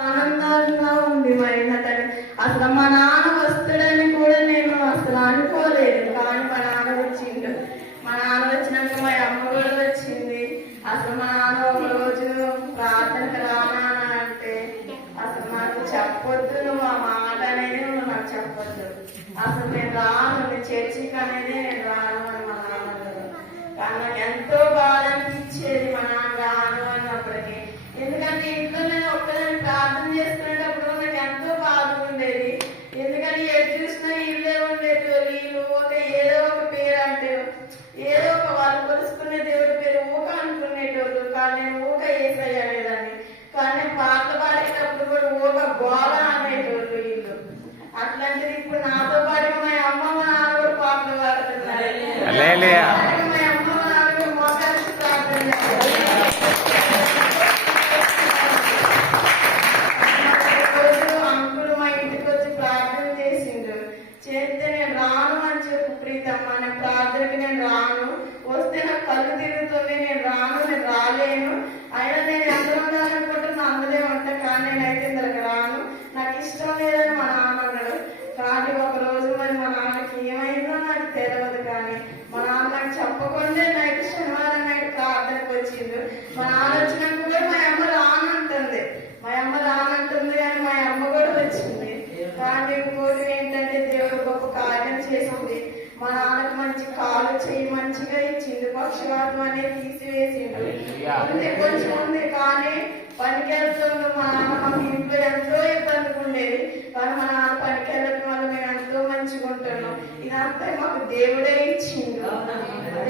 ఆనందంగా ఉంది. మరి అసలు మా నాన్న వస్తాడని కూడా నేను అసలు అనుకోలేదు. కానీ మా నాన్న వచ్చిండు. మా నాన్న వచ్చినాక మా అమ్మ కూడా వచ్చింది. అసలు మా నాన్న ఒక రోజు ప్రార్థనకు రానా అంటే అసలు నాకు చెప్పొద్దు, నువ్వు ఆ మాట అనేది నువ్వు నాకు చెప్పొద్దు, అసలు నేను రాను, నీ చర్చికి అనేది నేను రాను అని మా నాన్న. కానీ నాకు ఎంతో బాధ అనిపించేది మా నాన్న రాను అన్నప్పటికీ. ఎందుకంటే ఇంట్లో నేను ఒక్కదాన్ని ప్రార్థన చేసుకునేటప్పుడు నాకు ఎంతో బాధ ఉండేది. ఎందుకంటే ఎటు చూసినా ఇల్లే ఉండేటోళ్ళు, వీళ్ళు ఒక ఏదో ఒక పేరు అంటే ఏదో ఒక వాళ్ళు కొలుసుకునే దేవుడి పేరు ఊక అనుకునేటోళ్ళు. కానీ నేను ఊక ఏసయ్య అనేదాన్ని. కానీ పాటలు పాడేటప్పుడు కూడా ఊక గోళ అనేటోళ్ళు వీళ్ళు. అట్లాంటిది ఇప్పుడు నాతో పాటు మా అమ్మ మా నాన్న కూడా పాటలు పాడుతున్నారు. మా అమ్మ మా నాన్న కూడా మోకాల్సి ప్రార్థన చేస్తారు. చేస్తే నేను రాను అని చెప్పు ప్రీతమ్మ, నేను ప్రార్థనకి నేను రాను, వస్తే నాకు కళ్ళు తిరుగుతుంది, నేను రాను, నేను రాలేను, అయినా నేను ఎంత ఉండాలనుకుంటున్నా అందులో ఉంటా, కానీ నేనైతే ఇందులోకి రాను, నాకు ఇష్టం లేదని మా నాన్న అన్నాడు. కానీ ఒక రోజు మరి మా నాన్నకి ఏమైందో నాకు తెలియదు. కానీ మా నాన్న నాకు చెప్పకుండా నైట్ శనివారం నైట్ ప్రార్థనకు వచ్చిండు. మా నాన్న వచ్చినాక కూడా మా అమ్మ రానంటుంది, మా అమ్మ రానంటుంది, కానీ మా అమ్మ కూడా వచ్చింది. కానీ ఇంకోటి ఏంటంటే దేవుడు గొప్ప కార్యం చేసింది. మా నాన్నకు మంచి కాలు చేయి మంచిగా ఇచ్చింది, పక్షవాతం అనేది తీసివేసింది. ఉంది కొంచెం ఉంది, కానీ పనికి వెళ్తుంది. మా నాన్న మాకు ఇంట్లో ఎంతో ఇబ్బంది ఉండేది, కానీ మా నాన్న పనికి వెళ్ళడం వల్ల మేము ఎంతో మంచిగా ఉంటున్నాం. ఇదంతా మాకు దేవుడే ఇచ్చింది,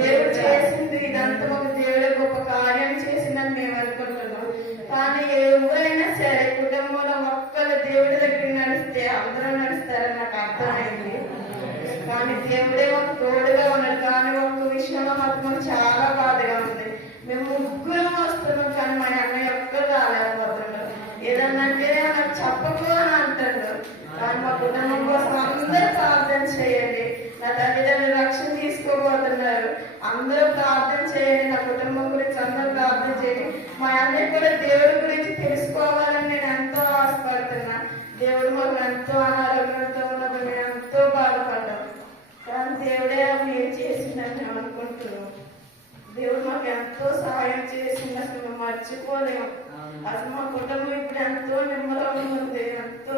దేవుడు చేసింది. ఇదంతా మాకు దేవుడే గొప్ప కార్యం చేసిందని మేము అనుకుంటున్నాం. కానీ ఎవరైనా సరే కుటుంబంలో ఒక్కరు దేవుడి దగ్గర నడిస్తే అందరూ నడుస్తారని నాకు అర్థమైంది. కానీ దేవుడే మాకు తోడుగా ఉన్నాడు. కానీ ఒక్క విషయంలో మాకు చాలా బాధగా ఉంది. మేము ముగ్గురం వస్తున్నాం, కానీ మా అన్నయ్య ఒక్కరు రాలేకపోతున్నాడు. ఏదన్నంటే నాకు చెప్పకు అని అంటాడు. కానీ మా కుటుంబం కోసం అందరూ ప్రార్థన చేయండి. నా తల్లిదండ్రులు రక్షణ తీసుకోబోతున్నారు, అందరూ ప్రార్థన చేయండి. నా కుటుంబం గురించి అందరూ ప్రార్థన చేయండి. మా అన్నయ్య కూడా దేవుడి గురించి తెలుసుకోవాలని నేను ఎంతో ఆశపడుతున్నా. దేవుడు మాకు ఎంతో అనారోగ్యంతో ఉన్నప్పుడు మేము ఎంతో బాధపడ్డాం. కానీ దేవుడే మీరు చేసిందని మేము అనుకుంటున్నాం. దేవుడు మాకు ఎంతో సహాయం చేసింది, అసలు మేము మర్చిపోలేము. అసలు మా కుటుంబం ఇప్పుడు ఎంతో నిమ్మలంగా ఉంది, ఎంతో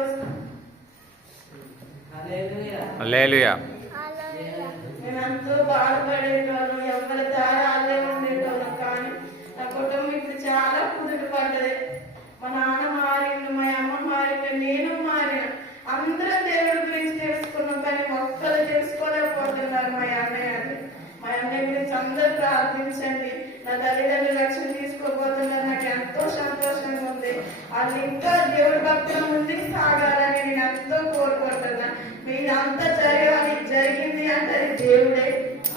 మేము ఎంతో బాధపడేటోళ్ళం, ఎవరి దారి అల్లే ఉండేటోళ్ళం. కానీ నా కుటుంబం ఇప్పుడు చాలా కుదుట పడ్డది. మా నాన్న మారిండు, మా అమ్మ మారిండు, నేను మారిన. అందరూ దేవుడి గురించి తెలుసుకున్నాం, కానీ ఒక్కరు తెలుసుకోలేకపోతున్నారు. మా అన్నయ్య గురించి అందరూ ప్రార్థించండి. నా తల్లిదండ్రులు రక్షణ తీసుకోబోతున్నారు, నాకు ఎంతో సంతోషంగా ఉంది. అది ఇంకా దేవుడి భక్తుల ముందుకు సాగాలని నేను ఎంతో కోరుకుంటున్నా. మీరు అంతా జరిగింది అంటే దేవుడే.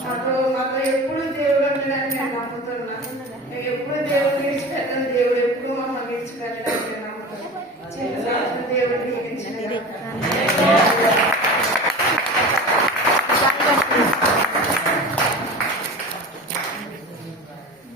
మాతో ఎప్పుడు దేవుడు ఉంటుందని నేను నమ్ముతున్నాను. మేము ఎప్పుడు దేవుడు విడిచిపెట్టాను, దేవుడు ఎప్పుడు మమ్మల్ని విడిచిపెట్టాలని నేను నమ్ముతున్నాను. దేవుడు దీవించండి.